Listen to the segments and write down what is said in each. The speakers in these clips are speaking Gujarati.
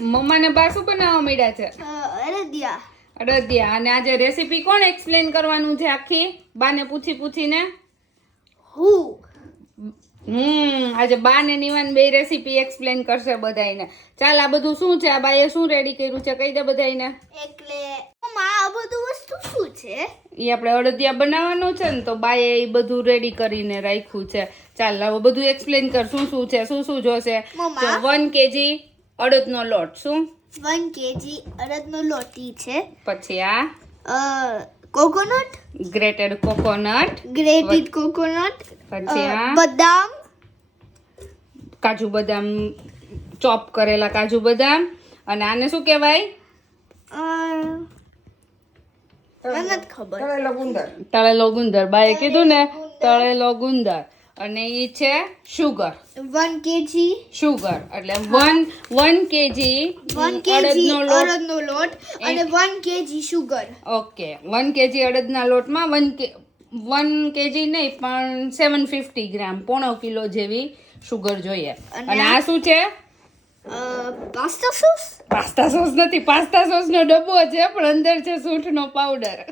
મમ્મા ને બા શું બનાવવા માંડ્યા છે. અરદિયા. અડદિયા અને આજે રેસીપી કોણ એક્સપ્લેન કરવાનું છે આખી? બાને પૂછી પૂછીને? હું. હમ આજે બા ને નિવાન બે રેસીપી એક્સપ્લેન કરશે બધાયને. ચાલ આ બધું શું છે? આ બાએ શું રેડી કર્યું છે? કહી દે બધાયને. એટલે આ બધું વસ્તુ શું છે? એ આપણે અડદિયા બનાવવાનું છે ને તો બાએ એ બધું રેડી કરીને રાખ્યું છે. ચાલ હવે બધું એક્સપ્લેન કર શું શું છે? શું શું જોશે? વન કેજી અડદનો લોટ શું? વન કેજી અડદનો લોટી છે. પછી આ? Coconut. Grated coconut grated coconut પછી આ? બદામ. કાજુ બદામ ચોપ કરેલા કાજુ બદામ. અને આને શું કહેવાય? તળેલો ગુંદર. તળેલો ગુંદર. બાએ કીધું ને તળેલો ગુંદર. અને એ છે શુગર વન કેજી શુગર એટલે one one KG one KG અડદનો લોટ. અને one KG sugar okay. One KG અડદના લોટમાં વન કે વન કેજી નહીં પણ સેવન ફિફ્ટી ગ્રામ પોણો કિલો જેવી શુગર જોઈએ. અને આ શું છે? પાસ્તા સોસ પાસ્તા સોસ નથી પાસ્તા સોસ નો ડબ્બો છે પણ અંદર છે સૂંઠનો પાવડર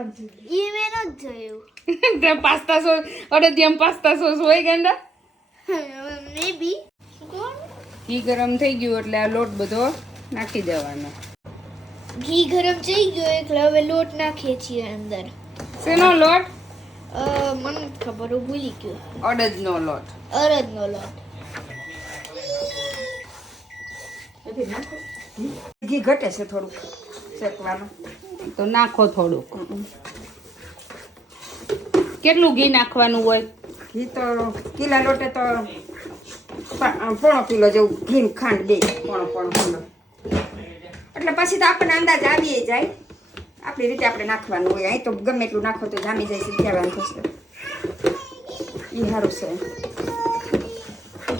નથી જોયું તે પાસ્તા સોસ અડદિયામાં પાસ્તા સોસ હોય ગાંડા? મે બી ઘી ગરમ થઈ ગયું એટલે આ લોટ બધો નાખી દેવાનો. ઘી ગરમ થઈ ગયો એટલે હવે લોટ નાખીએ છીએ અંદર. શેનો લોટ? મને ખબર હું ભૂલી ગયો. અડદનો લોટ. અડદનો લોટ. ઘી ઘટે છે થોડુંક શેકવાનું. તો નાખો થોડુંક. કેટલું ઘી નાખવાનું હોય? ઘી તો કિલા લોટે તો પોણો કિલો જેવું ઘી ખાંડ દે. પોણો પોણો કિલો. એટલે પછી તો આપણને અંદાજ આવી જાય. આપણી રીતે આપણે નાખવાનું હોય. અહીં તો ગમે એટલું નાખો તો જામી જાય છે થશે એ સારું છે.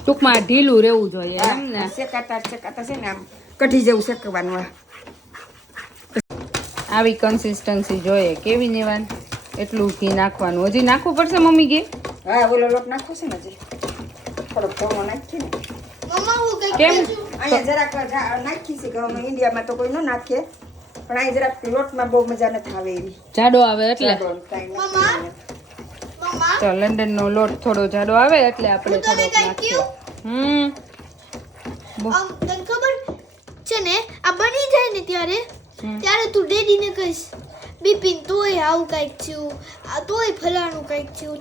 ટૂંકમાં ઢીલું રહેવું જોઈએ એમ ને. શેકાતા શેકાતા છે ને આમ કઢી જેવું શેકવાનું આ. આવી કન્સિસ્ટન્સી જોઈએ. કેવી નિવાન? એટલું ઘી નાખવાનું. હજી નાખવું પડશે મમ્મી ઘી? હા ઓલો લોટ નાખો છે ને હજી? થોડોક ઘઉં નાખી ને. કેમ? અહીંયા જરાક નાખી છે ઘઉં ઇન્ડિયામાં તો કોઈ ન નાખે. પણ અહીં જરાક લોટમાં બહુ મજા નથી આવે એવી. જાડો આવે એટલે? તો લંડનનો લોટ થોડો જાડો આવે એટલે આપણે થોડો થોડોક નાખીએ. હમ. તને ખબર છે ને આ બની જાય ને ત્યારે? ત્યારે તું ડેડીને કહીશ. બિપિન તોય આવું કંઈક થયું. આ તોય ફલાણું કંઈક થયું.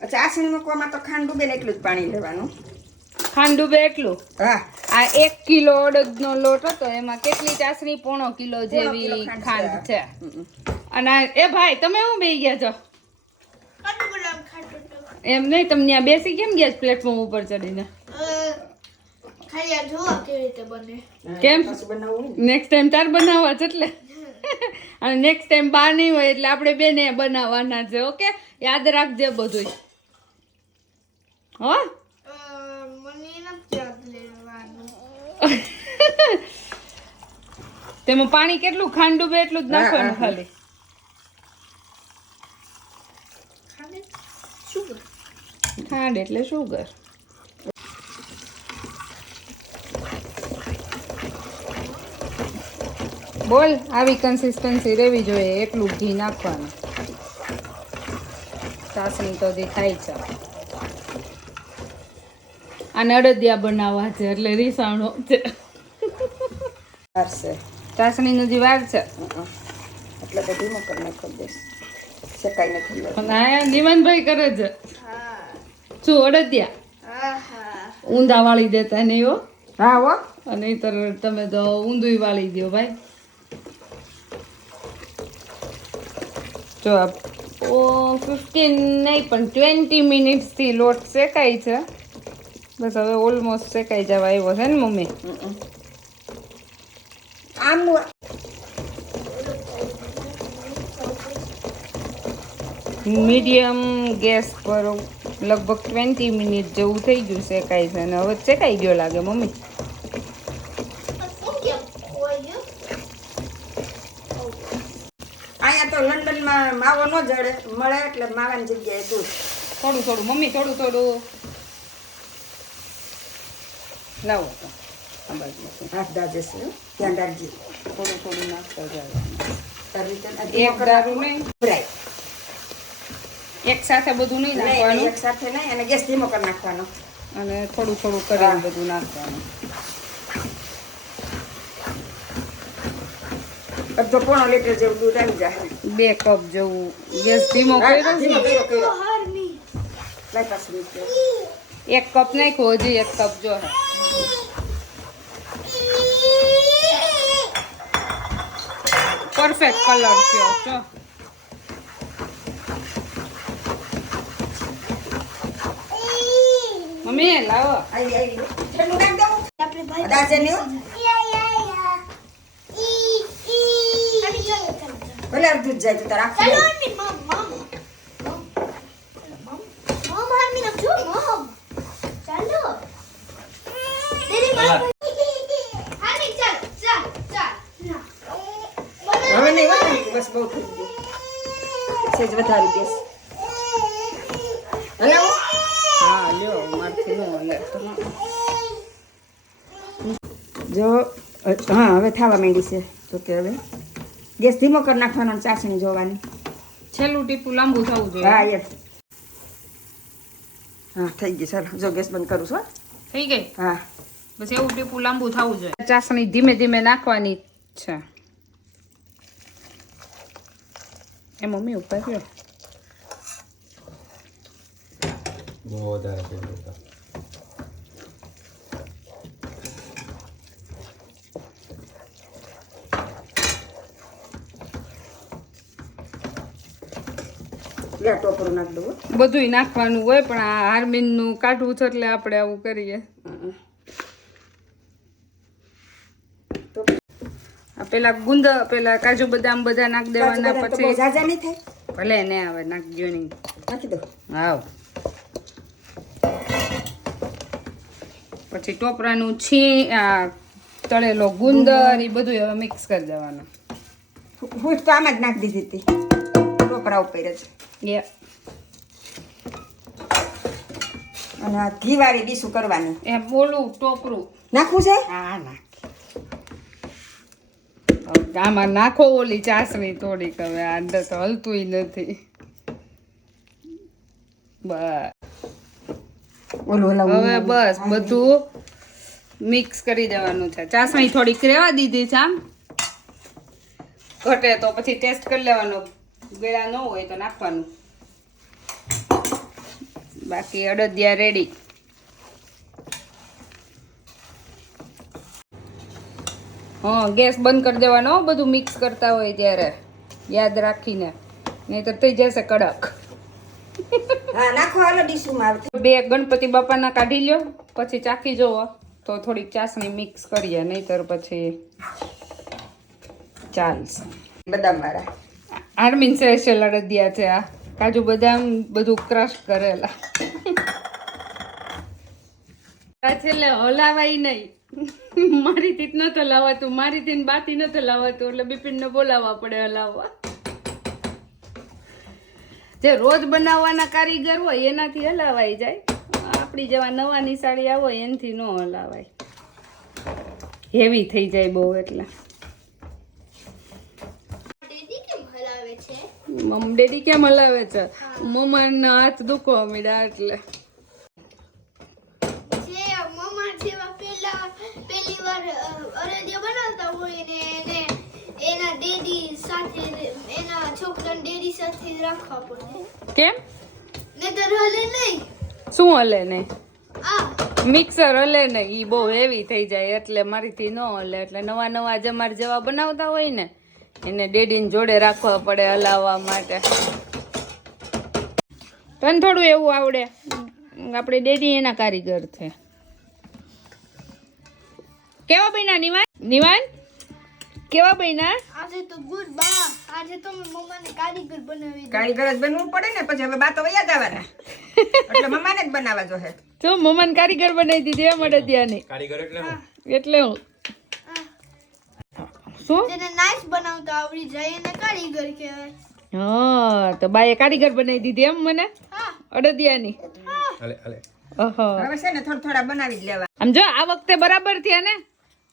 અચ્છા આસણી મૂકવામાં તો ખાંડ ડૂબે એટલું જ પાણી લેવાનું. ખાંડ ડૂબે એટલું? હા. આ એક કિલો અડદનો લોટ હતો એમાં કેટલી ચાસણી? પોણો કિલો જેવી ખાંડ છે. છે. અને એ ભાઈ તમે શું બેસી ગયા છો? એમ નહીં તમને આ બેસી કેમ ગયા પ્લેટફોર્મ ઉપર ચડીને? કેમ. નેક્સ્ટ ટાઈમ તાર બનાવવા છે એટલે. અને નેક્સ્ટ ટાઈમ બહાર નહીં હોય એટલે આપણે બેને બનાવવાના છે ઓકે યાદ રાખજે બધું હો? તેમાં પાણી કેટલું? ખાંડું બે એટલું જ નાખવાનું ખાલી. ખાંડ? એટલે શુગર બોલ આવી કન્સિસ્ટન્સી રહેવી જોઈએ એટલું ઘી નાખવાનું. ચાસણી તો જે થાય છે. અને અડદિયા બનાવવા છે એટલે રીસાણો છે. વાર છે ચાસણીનો જે વાર છે. હં. એટલે તો ધીમો કરી નાખો દેશ શકાય નથી લેવું. નિમનભાઈ કરે છે. શું અડદિયા? હા હા. ઊંધા વાળી દેતા નહીં હો? હા હો. અને નહીંતર તમે તો ઊંધું વાળી દો ભાઈ. જો ઓ ફિફ્ટીન નહીં પણ ટ્વેન્ટી મિનિટ્સથી લોટ શેકાય છે. બસ હવે ઓલમોસ્ટ શેકાઈ જવા આવ્યો છે ને મમ્મી? આમ મીડિયમ ગેસ પર લગભગ ટ્વેન્ટી મિનિટ જેવું થઈ ગયું શેકાય છે અને હવે શેકાઈ ગયો લાગે મમ્મી શું કેમ ખોઈ ગયું અહીંયા લંડનમાં માવો ન જડે મળે એટલે માવાની જગ્યાએ દૂધ થોડું થોડું મમ્મી થોડું થોડું. લાવો તો. હાથ દાજે છે હો. ધ્યાન રાખજે થોડું થોડું નાખતા જાય એક સાથે બધું નહીં નહીં, નાખવાનું? એક સાથે નહીં અને ગેસ ધીમો કરી નાખવાનો. અને થોડું થોડું કરીને બધું નાખવાનું. અડધો પોણો લીટર જેવું દૂધ આવી જાય. બે કપ જેવું. ગેસ ધીમો કર્યો છે. એક કપ નાખ્યો હજી એક કપ જો હે. પરફેક્ટ કલર થયો જો. મમ્મી લાવો? આપણે ભાઈ દાજે નહીં હો. ચાલો ચાલો ચાલો ભલે અડધું જ જાય તો તારે હવે નહીં બસ બહુ થઈ ગયું. સેજ વધારી ગેસ હલાવો હા લ્યો મારથી નો લે જો હા હવે થવા માંડી છે. તો કે હવે? ગેસ ધીમો કરી નાખવાનો અને ચાસણી જોવાની. છેલ્લું ટીપું લાંબુ થવું જોઈએ. હા યસ. હા થઈ ગઈ ચાલો. જો ગેસ બંધ કરું છું હો. થઈ ગઈ? હા. બસ એવું ટીપું લાંબુ થવું જોઈએ. ચાસણી ધીમે ધીમે નાખવાની છે. એ મમ્મી ઉપર ગયો બહુ વધારે હો. નાખવાનું હોય પણ આ હારમીનનું કાઢવું છે એટલે આપણે આવું કરીએ. પેલા ગુંદ પેલા કાજુ બદામ બધા નાખ દેવાના પછી ઝાઝા નહીં થાય? ભલે ને આવે નાખજો નહીં. નાખી દો હાવ. પછી ટોપરાનું છી આ તળેલો ગુંદર એ બધું હવે મિક્સ કરી દેવાનું. હું તો આમાં જ નાખી દીધી હતી. ટોપરા ઉપર જ અને આ ઘીવાળી ડીશું કરવાની. એ બોલું ટોપરું નાખવું છે? હા નાખ. આમાં નાખો ઓલી ચાસણી થોડીક હવે આ અંદર તો હલતું નથી. બસ. હવે બસ બધું મિક્સ કરી દેવાનું છે. ચાસણી થોડીક રેવા દીધી છે આમ. ઘટે તો પછી ટેસ્ટ કરી લેવાનો. ગળા ન હોય તો નાખવાનું. બાકી અડદિયા રેડી હા ગેસ બંધ કરી દેવાનો બધું મિક્સ કરતા હોય ત્યારે. યાદ રાખીને. નહીતર થઈ જશે કડક. બે ગણપતિ બાપાના કાઢી લ્યો પછી ચાખી જોવો. તો થોડીક ચાસણી મિક્સ કરીએ નહીતર પછી ચાલશે. બદામ વાળા. આર્મીન સ્પેશિયલ અડદિયા છે આ. કાજુ બદામ બધું ક્રશ કરેલા. છેલ્લે હલાવાય નહીં. મારીથી જ નતો લાવાતું મારીથી ને બાતી નતો લાવાતું, એટલે બિપિનને બોલાવવા પડે હલાવવા. જે રોજ બનાવવાના કારીગર હોય, એનાથી હલાવાઈ જાય. આપણી જેવા નવા નિશાળી આવો, એનાથી ન હલાવાય. હેવી થઈ જાય બહુ એટલે દીદી કેમ હલાવે છે મમ ડેડી કેમ હલાવે છે? મમ્માના હાથ દુખો મીડા એટલે. જે મમ્મા જેવા પેલા પહેલી વાર અ, અરેડિયા બનાવતા હોય એના ડેડી સાથે એના છોકરાને ડેડી સાથે જ કેમ? શું હલે નહીં? આ. મિક્સર હલે ને એ બહુ હેવી થઈ જાય એટલે મારીથી ન હલે. એટલે નવા નવા જમાર જેવા બનાવતા હોય ને એને ડેડીને જોડે રાખવા પડે હલાવવા માટે. તને થોડું એવું આવડે? આપણે ડેડી એના કારીગર છે. કેવા બન્યા નિવાન? નિવાન? કેવા બન્યા? આજે તો ગુડ બા. આજે તો મમ્માને કારીગર બનાવી કારીગર જ બનવું પડે ને પછી હવે બાતો વયા જવાના. એટલે મમ્માને જ બનાવવા જો મમ્માને કારીગર બનાવી દીધી એમ અડદિયાની કારીગર એટલે હું. એટલે હું. શું? જેને નાઈસ બનાવતા આવડી જાય એને કારીગર કહેવાય. હા તો બાએ કારીગર બનાવી દીધી એમ મને? હા. અડદિયાની. હાલે હાલે. ઓહો. હવે છે ને થોડા થોડા બનાવી જ લેવા. આમ જો આ વખતે બરાબર થયા ને?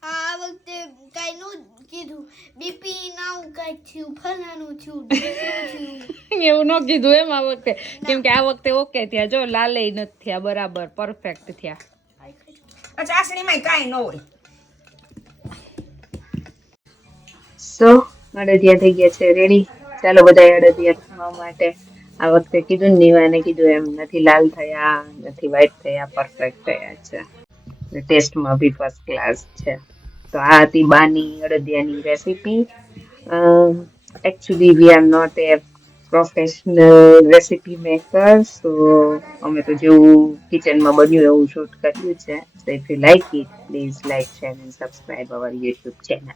આ વખતે કાંઈ નું કીધું. બીપી નાવું કાંઈક થયું ફલાનું થયું એવું ન કીધું એમ આ વખતે. કેમ કે આ વખતે ઓકે થયા. જો લાલે નથી થયા. બરાબર પરફેક્ટ થયા. ચાસણીમાં કાંઈ ન હોય. સો અડદિયા થઈ ગયા છે રેડી ચાલો બધા અડદિયા ખાવા માટે. આ વખતે કીધું ને નીવાને કીધું એમ, નથી લાલ થયા, નથી વ્હાઈટ થયા પરફેક્ટ થયા છે. ટેસ્ટમાં બી ફર્સ્ટ ક્લાસ છે. તો આ હતી બાની અડદિયાની recipe actually we are not a professional recipe maker so અમે તો જેવું કિચનમાં બન્યું એવું શૂટ કર્યું છે. So if you like it please like share and subscribe our YouTube channel